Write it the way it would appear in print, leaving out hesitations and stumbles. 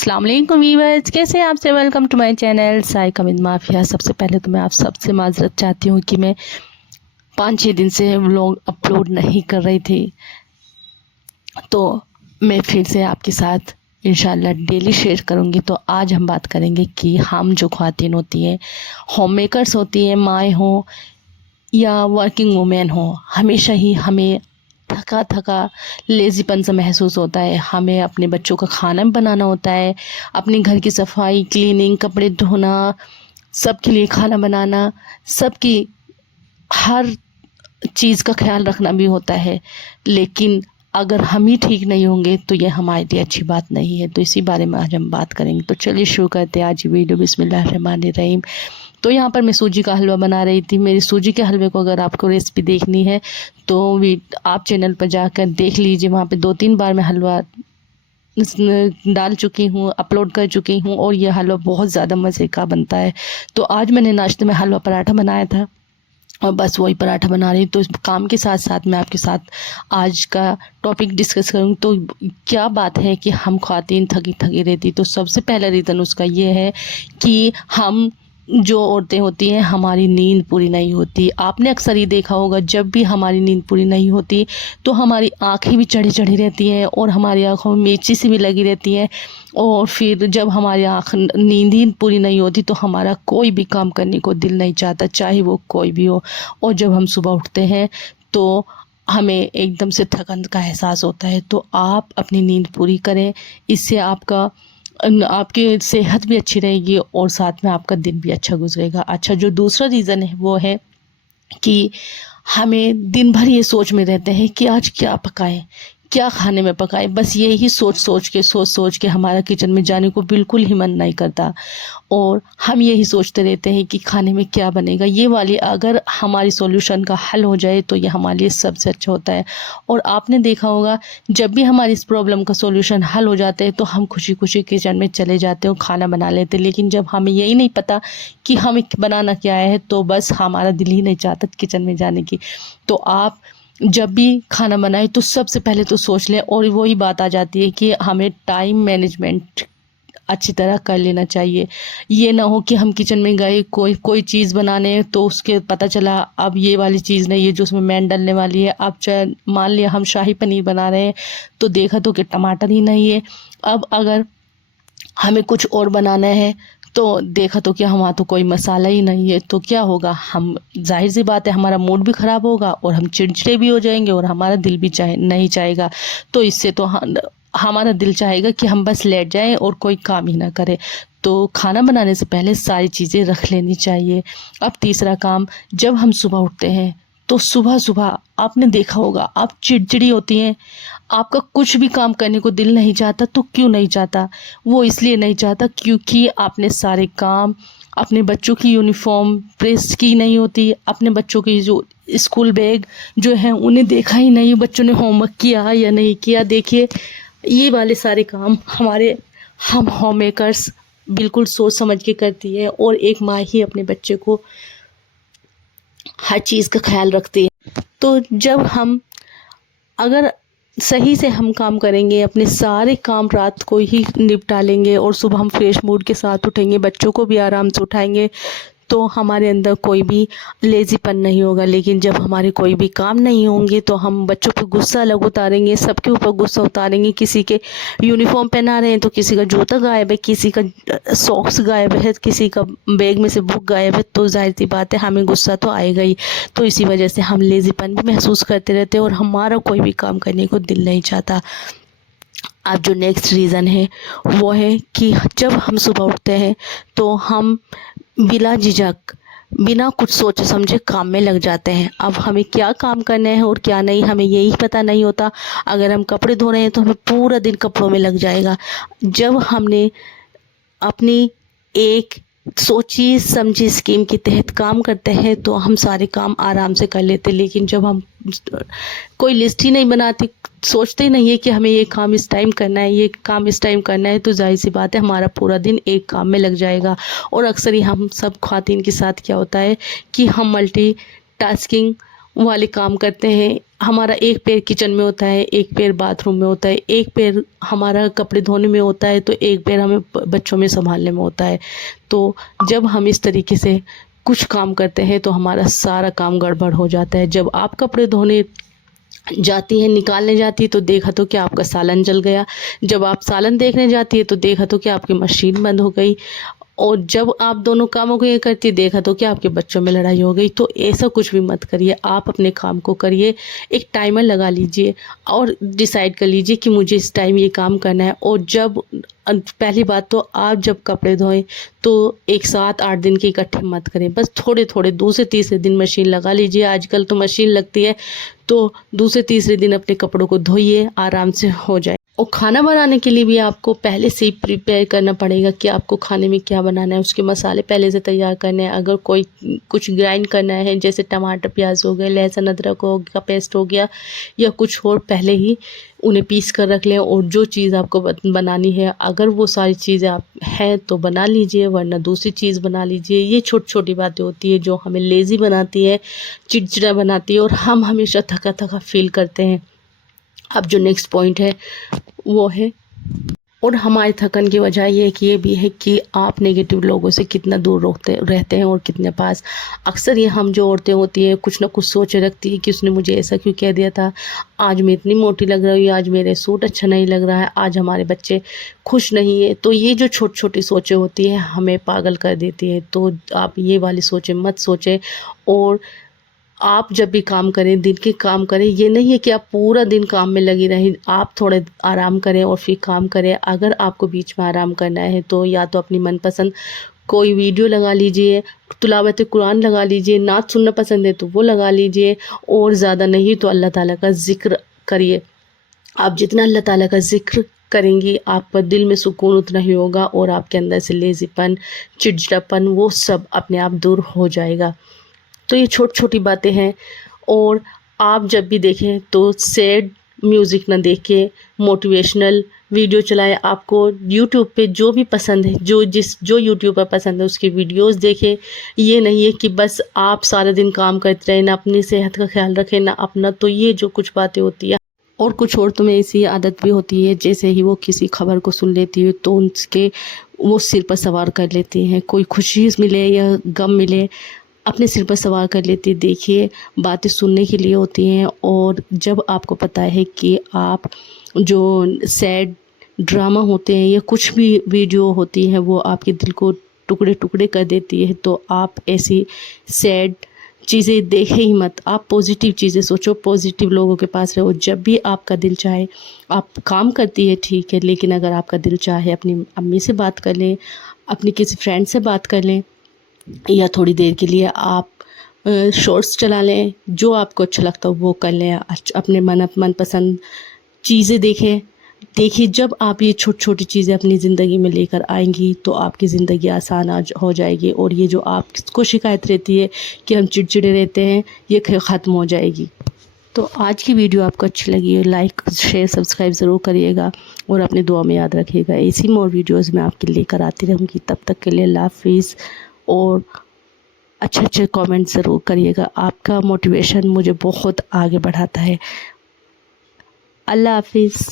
अस्सलाम वालेकुम वीवर्स, कैसे हैं आपसे। Welcome to my channel Sai coming mafia. सबसे पहले तो मैं आप सबसे माजरत चाहती हूँ कि मैं 5-6 दिन से व्लॉग अपलोड नहीं कर रही थी, तो मैं फिर से आपके साथ इंशाल्लाह डेली शेयर करूँगी। तो आज हम बात करेंगे कि हम जो ख्वातीन होती हैं, होम मेकर्स होती हैं, माएँ हों या वर्किंग वुमेन हो, हमेशा ही हमें थका थका लेज़ीपन सा महसूस होता है। हमें अपने बच्चों का खाना भी बनाना होता है, अपने घर की सफाई, क्लीनिंग, कपड़े धोना, सबके लिए खाना बनाना, सबकी हर चीज़ का ख्याल रखना भी होता है। लेकिन अगर हम ही ठीक नहीं होंगे तो ये हमारे लिए अच्छी बात नहीं है। तो इसी बारे में आज हम बात करेंगे। तो चलिए शुरू करते हैं आज की वीडियो। बिस्मिल्लाहिर्रहमानिर्रहीम। तो यहाँ पर मैं सूजी का हलवा बना रही थी। मेरी सूजी के हलवे को अगर आपको रेसिपी देखनी है तो आप चैनल पर जाकर देख लीजिए। वहाँ पे 2-3 बार मैं हलवा डाल चुकी हूँ, अपलोड कर चुकी हूँ, और यह हलवा बहुत ज़्यादा मज़े का बनता है। तो आज मैंने नाश्ते में हलवा पराठा बनाया था और बस वही पराठा बना रही हूँ। तो इस काम के साथ साथ मैं आपके साथ आज का टॉपिक डिस्कस करूँ। तो क्या बात है कि हम ख्वातीन थकी थकी रहती। तो सबसे पहला रीज़न उसका ये है कि हम जो औरतें होती हैं, हमारी नींद पूरी नहीं होती। आपने अक्सर ये देखा होगा, जब भी हमारी नींद पूरी नहीं होती तो हमारी आँखें भी चढ़ी चढ़ी रहती हैं और हमारी आँखों में मिर्ची सी भी लगी रहती हैं। और फिर जब हमारी नींद ही पूरी नहीं होती तो हमारा कोई भी काम करने को दिल नहीं चाहता, चाहे वो कोई भी हो। और जब हम सुबह उठते हैं तो हमें एकदम से थकन का एहसास होता है। तो आप अपनी नींद पूरी करें, इससे आपकी सेहत भी अच्छी रहेगी और साथ में आपका दिन भी अच्छा गुजरेगा। अच्छा, जो दूसरा रीज़न है वो है कि हमें दिन भर ये सोच में रहते हैं कि आज क्या पकाएं, क्या खाने में पकाएं। बस यही सोच सोच के हमारा किचन में जाने को बिल्कुल ही मन नहीं करता और हम यही सोचते रहते हैं कि खाने में क्या बनेगा। ये वाली अगर हमारी सॉल्यूशन का हल हो जाए तो ये हमारे लिए सबसे अच्छा होता है। और आपने देखा होगा, जब भी हमारी इस प्रॉब्लम का सॉल्यूशन हल हो जाता है तो हम खुशी खुशी किचन में चले जाते हैं और खाना बना लेते हैं। लेकिन जब हमें यही नहीं पता कि हमें बनाना क्या है तो बस हमारा दिल ही नहीं चाहता किचन में जाने की। तो आप जब भी खाना बनाए तो सबसे पहले तो सोच लें, और वही बात आ जाती है कि हमें टाइम मैनेजमेंट अच्छी तरह कर लेना चाहिए। ये ना हो कि हम किचन में गए कोई कोई चीज़ बनाने तो उसके पता चला अब ये वाली चीज़ नहीं है जो उसमें मैन डलने वाली है। अब चाहे मान लिया हम शाही पनीर बना रहे हैं तो देखा तो कि टमाटर ही नहीं है। अब अगर हमें कुछ और बनाना है तो देखा तो क्या वहाँ तो कोई मसाला ही नहीं है। तो क्या होगा, हम जाहिर सी बात है हमारा मूड भी ख़राब होगा और हम चिड़चिड़े भी हो जाएंगे और हमारा दिल भी नहीं चाहेगा। तो इससे तो हमारा दिल चाहेगा कि हम बस लेट जाएं और कोई काम ही ना करें। तो खाना बनाने से पहले सारी चीज़ें रख लेनी चाहिए। अब तीसरा काम, जब हम सुबह उठते हैं तो सुबह सुबह आपने देखा होगा आप चिड़चिड़ी होती हैं, आपका कुछ भी काम करने को दिल नहीं चाहता। तो क्यों नहीं चाहता? वो इसलिए नहीं चाहता क्योंकि आपने सारे काम, अपने बच्चों की यूनिफॉर्म प्रेस की नहीं होती, अपने बच्चों की जो स्कूल बैग जो है उन्हें देखा ही नहीं, बच्चों ने होमवर्क किया या नहीं किया। देखिए, ये वाले सारे काम हम होम मेकर्स बिल्कुल सोच समझ के करती है, और एक माँ ही अपने बच्चे को हर चीज़ का ख्याल रखती है। तो जब हम अगर सही से हम काम करेंगे, अपने सारे काम रात को ही निपटा लेंगे और सुबह हम फ्रेश मूड के साथ उठेंगे, बच्चों को भी आराम से उठाएंगे, तो हमारे अंदर कोई भी लेज़ीपन नहीं होगा। लेकिन जब हमारे कोई भी काम नहीं होंगे तो हम बच्चों पर गुस्सा अलग उतारेंगे, सबके ऊपर गुस्सा उतारेंगे। किसी के यूनिफॉर्म पहना रहे हैं तो किसी का जूता गायब है, किसी का सॉक्स गायब है, किसी का बैग में से बुक गायब है, तो जाहिर सी बात है हमें गुस्सा तो आएगा ही। तो इसी वजह से हम लेज़ीपन भी महसूस करते रहते हैं और हमारा कोई भी काम करने को दिल नहीं चाहता। अब जो नेक्स्ट रीज़न है वो है कि जब हम सुबह उठते हैं तो हम बिला झिझक, बिना कुछ सोचे समझे काम में लग जाते हैं। अब हमें क्या काम करना है और क्या नहीं हमें यही पता नहीं होता। अगर हम कपड़े धो रहे हैं तो हमें पूरा दिन कपड़ों में लग जाएगा। जब हमने अपनी एक सोची समझी स्कीम के तहत काम करते हैं तो हम सारे काम आराम से कर लेते। लेकिन जब हम कोई लिस्ट ही नहीं बनाते, सोचते ही नहीं है कि हमें ये काम इस टाइम करना है, ये काम इस टाइम करना है, तो जाहिर सी बात है हमारा पूरा दिन एक काम में लग जाएगा। और अक्सर ही हम सब ख्वातीन के साथ क्या होता है कि हम मल्टी टास्किंग वाले काम करते हैं। हमारा एक पैर किचन में होता है, एक पैर बाथरूम में होता है, एक पैर हमारा कपड़े धोने में होता है, तो एक पैर हमें बच्चों में संभालने में होता है। तो जब हम इस तरीके से कुछ काम करते हैं तो हमारा सारा काम गड़बड़ हो जाता है। जब आप कपड़े धोने जाती है, निकालने जाती है, तो देखा तो कि आपका सालन जल गया। जब आप सालन देखने जाती है तो देखा तो कि आपकी मशीन बंद हो गई। और जब आप दोनों कामों को ये करती, देखा तो कि आपके बच्चों में लड़ाई हो गई। तो ऐसा कुछ भी मत करिए, आप अपने काम को करिए। एक टाइमर लगा लीजिए और डिसाइड कर लीजिए कि मुझे इस टाइम ये काम करना है। और जब पहली बात तो आप जब कपड़े धोएं तो एक 7-8 दिन के इकट्ठे मत करें, बस थोड़े थोड़े दूसरे तीसरे दिन मशीन लगा लीजिए। आजकल तो मशीन लगती है, तो दूसरे तीसरे दिन अपने कपड़ों को धोइए, आराम से हो जाए। और खाना बनाने के लिए भी आपको पहले से ही प्रिपेयर करना पड़ेगा कि आपको खाने में क्या बनाना है, उसके मसाले पहले से तैयार करने हैं। अगर कोई कुछ ग्राइंड करना है, जैसे टमाटर प्याज हो गए, लहसुन अदरक का पेस्ट हो गया, या कुछ और, पहले ही उन्हें पीस कर रख लें। और जो चीज़ आपको बनानी है, अगर वो सारी चीज़ें आप हैं तो बना लीजिए, वरना दूसरी चीज़ बना लीजिए। ये छोटी छोटी बातें होती है जो हमें लेज़ी बनाती है, चिड़चिड़ा बनाती है, और हम हमेशा थका थका फील करते हैं। अब जो नेक्स्ट पॉइंट है वो है, और हमारी थकन की वजह ये भी है कि आप नेगेटिव लोगों से कितना दूर रहते हैं और कितने पास। अक्सर ये हम जो औरतें होती हैं कुछ ना कुछ सोचे रखती है कि उसने मुझे ऐसा क्यों कह दिया था, आज मैं इतनी मोटी लग रही हूँ, आज मेरे सूट अच्छा नहीं लग रहा है, आज हमारे बच्चे खुश नहीं है। तो ये जो छोटी छोटी सोचें होती हैं हमें पागल कर देती है। तो आप ये वाली सोचें मत सोचें। और आप जब भी काम करें, दिन के काम करें, ये नहीं है कि आप पूरा दिन काम में लगी रहें। आप थोड़े आराम करें और फिर काम करें। अगर आपको बीच में आराम करना है तो या तो अपनी मनपसंद कोई वीडियो लगा लीजिए, तिलावत कुरान लगा लीजिए, नात सुनना पसंद है तो वो लगा लीजिए, और ज़्यादा नहीं तो अल्लाह ताला का ज़िक्र करिए। आप जितना अल्लाह ताला का ज़िक्र करेंगी, आपका दिल में सुकून उतना ही होगा, और आपके अंदर से लेज़ीपन, चिड़चिड़ापन, वो सब अपने आप दूर हो जाएगा। तो ये छोटी छोटी बातें हैं। और आप जब भी देखें तो सैड म्यूज़िक ना देखें, मोटिवेशनल वीडियो चलाएं। आपको यूट्यूब पे जो भी पसंद है, जो यूट्यूबर पसंद है उसकी वीडियोस देखें। ये नहीं है कि बस आप सारा दिन काम करते रहें, ना अपनी सेहत का ख्याल रखें ना अपना। तो ये जो कुछ बातें होती है, और कुछ औरतों में ऐसी आदत भी होती है, जैसे ही वो किसी खबर को सुन लेती है तो उनके वो सिर पर सवार कर लेती हैं। कोई खुशी मिले या गम मिले, अपने सिर पर सवार कर लेती। देखिए, बातें सुनने के लिए होती हैं। और जब आपको पता है कि आप जो सैड ड्रामा होते हैं या कुछ भी वीडियो होती हैं वो आपके दिल को टुकड़े टुकड़े कर देती है, तो आप ऐसी सैड चीज़ें देखें ही मत। आप पॉजिटिव चीज़ें सोचो, पॉजिटिव लोगों के पास रहो। जब भी आपका दिल चाहे, आप काम करती है ठीक है, लेकिन अगर आपका दिल चाहे अपनी अम्मी से बात कर लें, अपनी किसी फ्रेंड से बात कर लें, या थोड़ी देर के लिए आप शॉर्ट्स चला लें, जो आपको अच्छा लगता हो वो कर लें। अपने मनपसंद चीज़ें देखें। देखिए, जब आप ये छोटी छोटी चीज़ें अपनी ज़िंदगी में लेकर आएंगी तो आपकी ज़िंदगी आसान हो जाएगी। और ये जो आपको शिकायत रहती है कि हम चिड़चिड़े रहते हैं, ये ख़त्म हो जाएगी। तो आज की वीडियो आपको अच्छी लगी है, लाइक शेयर सब्सक्राइब ज़रूर करिएगा, और अपनी दुआ में याद रखिएगा। ऐसी मोर वीडियोज़ मैं आपके लेकर आती रहूँगी। तब तक के लिए अल्लाह हाफिज़। और अच्छे अच्छे कमेंट ज़रूर करिएगा, आपका मोटिवेशन मुझे बहुत आगे बढ़ाता है। अल्लाह हाफिज़।